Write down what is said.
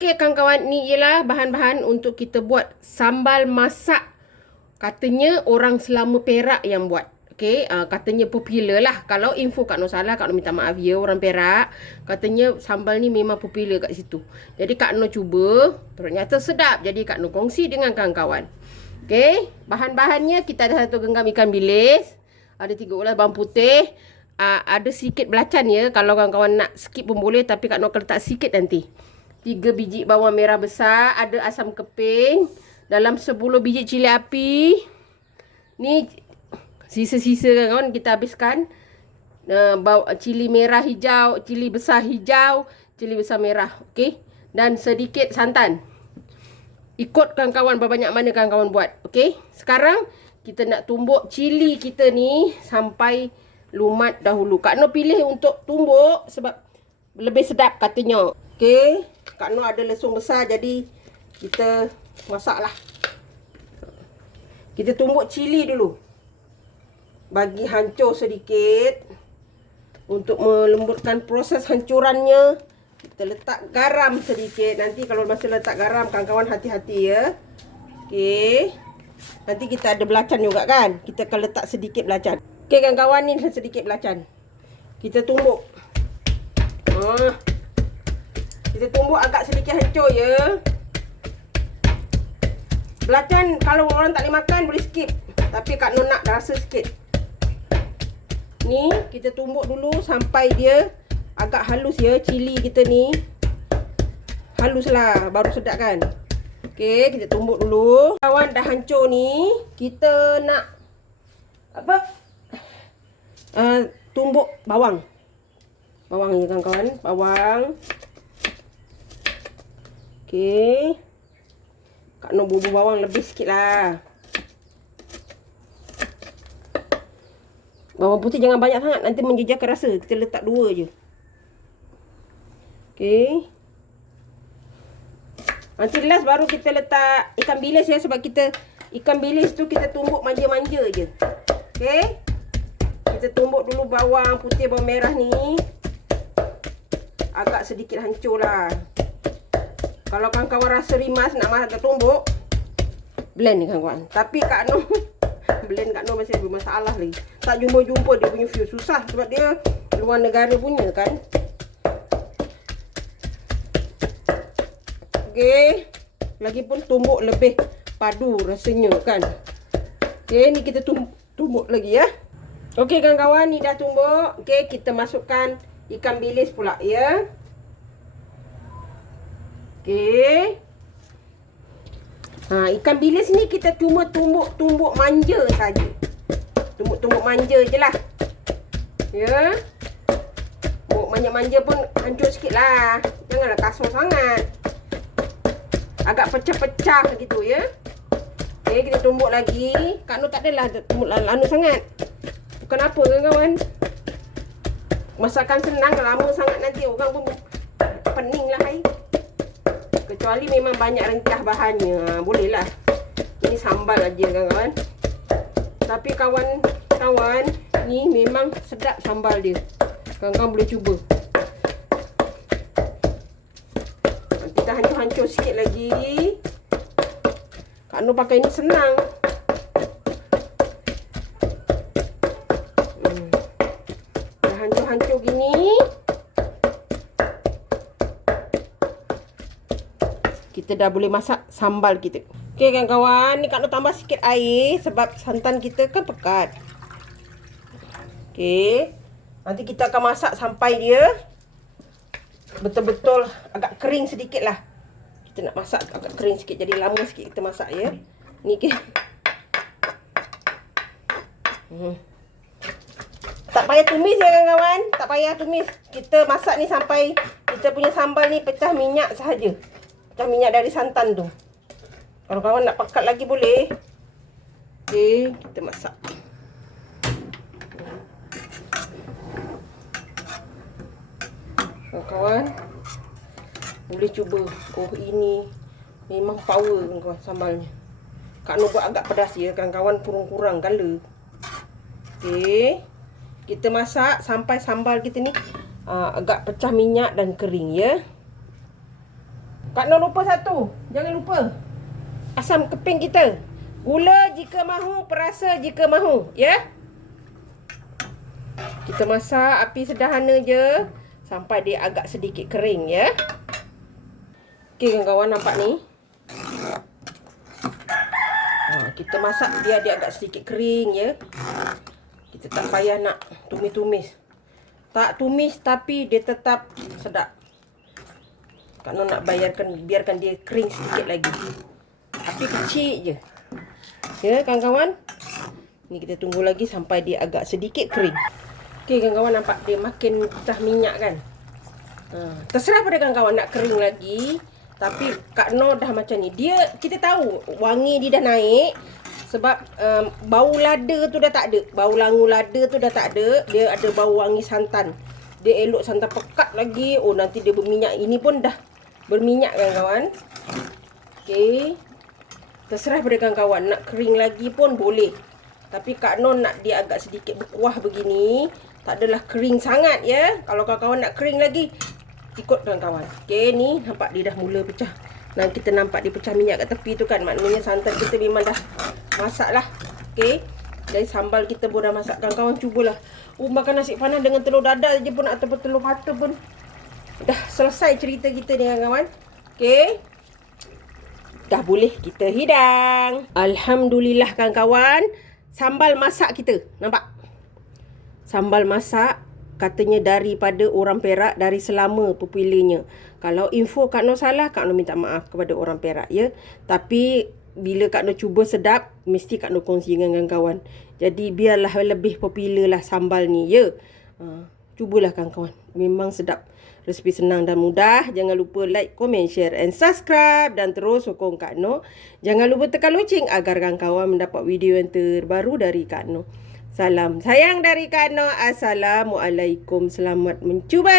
Okey kawan-kawan, ni ialah bahan-bahan untuk kita buat sambal masak. Katanya orang selama Perak yang buat. Okey, katanya popular lah. Kalau info Kak Nur salah, Kak Nur minta maaf ya, orang Perak. Katanya sambal ni memang popular kat situ. Jadi Kak Nur cuba, ternyata sedap. Jadi Kak Nur kongsi dengan kawan-kawan. Okey, bahan-bahannya kita ada 1 genggam ikan bilis. Ada 3 ulas bawang putih. Ada sikit belacan ya. Kalau kawan-kawan nak skip pun boleh, tapi Kak Nur akan letak sikit nanti. 3 biji bawang merah besar, ada asam keping, dalam 10 biji cili api. Ni sisa-sisa kawan kita habiskan. Cili merah hijau, cili besar hijau, cili besar merah, okey. Dan sedikit santan. Ikut kawan-kawan berapa banyak mana kawan-kawan buat, okey. Sekarang kita nak tumbuk cili kita ni sampai lumat dahulu. Kak Nur pilih untuk tumbuk sebab lebih sedap katanya. Okey, Kak Nur ada lesung besar, jadi kita masaklah. Kita tumbuk cili dulu. Bagi hancur sedikit. Untuk melembutkan proses hancurannya, kita letak garam sedikit. Nanti kalau masa letak garam, kawan-kawan hati-hati ya. Okey. Nanti kita ada belacan juga kan. Kita akan letak sedikit belacan. Okey kawan-kawan, ni sedikit belacan. Kita tumbuk. Kita tumbuk agak sedikit hancur ya. Belacan kalau orang tak boleh makan boleh skip. Tapi Kak Nur nak rasa sikit. Ni kita tumbuk dulu sampai dia agak halus ya. Cili kita ni halus lah, baru sedap kan. Okey, kita tumbuk dulu. Kawan dah hancur ni, kita nak apa? Tumbuk bawang. Bawang ni kawan-kawan, bawang. Okey. Kak Nur bubur bawang lebih sikit lah. Bawang putih jangan banyak sangat, nanti menjejakkan rasa. Kita letak 2 je. Okey. Nanti last baru kita letak ikan bilis ya. Sebab kita ikan bilis tu kita tumbuk manja-manja je. Okey. Kita tumbuk dulu bawang putih, bawang merah ni. Agak sedikit hancur lah. Kalau kawan-kawan rasa rimas nak masak tumbuk, blend ni kawan-kawan. Tapi Kak Nur blend Kak Nur masih ada masalah lagi. Tak jumpa-jumpa dia punya view. Susah sebab dia luar negara punya kan. Okey. Lagipun tumbuk lebih padu rasanya kan. Okey, ni kita tumbuk lagi ya. Okey kawan-kawan, ni dah tumbuk. Okey, kita masukkan ikan bilis pula ya. Okey. Ikan bilis ni kita cuma tumbuk manja saja. Tumbuk manja je lah. Ya. Tumbuk manja-manja pun hancur sikit lah. Janganlah kasar sangat. Agak pecah-pecah gitu ya. Okey, kita tumbuk lagi. Kak Nur tak adalah tumbuk lanu sangat. Kenapa kawan-kawan? Masakan senang, lama sangat nanti orang pun pening lah hai. Kecuali memang banyak rentah bahannya, boleh lah. Ini sambal aja kawan-kawan. Tapi kawan-kawan, ni memang sedap sambal dia. Kawan-kawan boleh cuba. Kita hancur-hancur sikit lagi. Kak Nur pakai ni senang. Dah hancur-hancur gini. Kita dah boleh masak sambal kita. Okey kawan-kawan, ni Kak Nur tambah sikit air sebab santan kita kan pekat. Okey. Nanti kita akan masak sampai dia betul-betul agak kering sedikit lah. Kita nak masak agak kering sikit, jadi lama sikit kita masak ya. Ni ke. Tak payah tumis ya kawan-kawan. Tak payah tumis. Kita masak ni sampai kita punya sambal ni pecah minyak sahaja. Minyak dari santan tu. Kalau kawan nak pekat lagi boleh. Okey, kita masak. Kawan-kawan boleh cuba. Oh, ini memang power kawan sambalnya. Kak Nur buat agak pedas ya, kawan-kawan kurang-kurang gala. Okey. Kita masak sampai sambal kita ni agak pecah minyak dan kering ya. Kak Noh lupa satu. Jangan lupa. Asam keping kita. Gula jika mahu, perasa jika mahu. Ya. Kita masak api sederhana je. Sampai dia agak sedikit kering ya. Okey kawan-kawan, nampak ni. Kita masak dia agak sedikit kering ya. Kita tak payah nak tumis-tumis. Tak tumis tapi dia tetap sedap. Kak Noh nak biarkan dia kering sedikit lagi. Api kecil je. Ya kawan-kawan. Ni kita tunggu lagi sampai dia agak sedikit kering. Okey kawan-kawan, nampak dia makin pecah minyak kan. Terserah pada kawan-kawan nak kering lagi. Tapi Kak Noh dah macam ni. Kita tahu wangi dia dah naik. Sebab bau lada tu dah tak ada. Bau langu lada tu dah tak ada. Dia ada bau wangi santan. Dia elok santan pekat lagi. Oh nanti dia berminyak. Ini pun dah berminyak kawan-kawan. Okey. Terserah pada kawan-kawan. Nak kering lagi pun boleh. Tapi Kak Noh nak dia agak sedikit berkuah begini. Tak adalah kering sangat ya. Kalau kawan-kawan nak kering lagi, ikut kawan-kawan. Okey, ni nampak dia dah mula pecah. Dan kita nampak dia pecah minyak kat tepi tu kan. Maknanya santan kita memang dah masak lah. Okey. Dan sambal kita pun dah masak. Kawan-kawan cubalah. Makan nasi panas dengan telur dadar je pun ataupun telur mata pun. Dah selesai cerita kita ni kawan-kawan. Okey. Dah boleh kita hidang. Alhamdulillah kawan-kawan. Sambal masak kita. Nampak? Sambal masak. Katanya daripada orang Perak, dari selama popularnya. Kalau info Kak Noh salah, Kak Noh minta maaf kepada orang Perak ya. Tapi bila Kak Noh cuba sedap, mesti Kak Noh kongsi dengan kawan-kawan. Jadi biarlah lebih popular lah sambal ni ya. Cubalah kawan-kawan. Memang sedap. Resipi senang dan mudah. Jangan lupa like, komen, share and subscribe. Dan terus sokong Kak Noh. Jangan lupa tekan loceng agar kawan-kawan mendapat video yang terbaru dari Kak Noh. Salam sayang dari Kak Noh. Assalamualaikum. Selamat mencuba.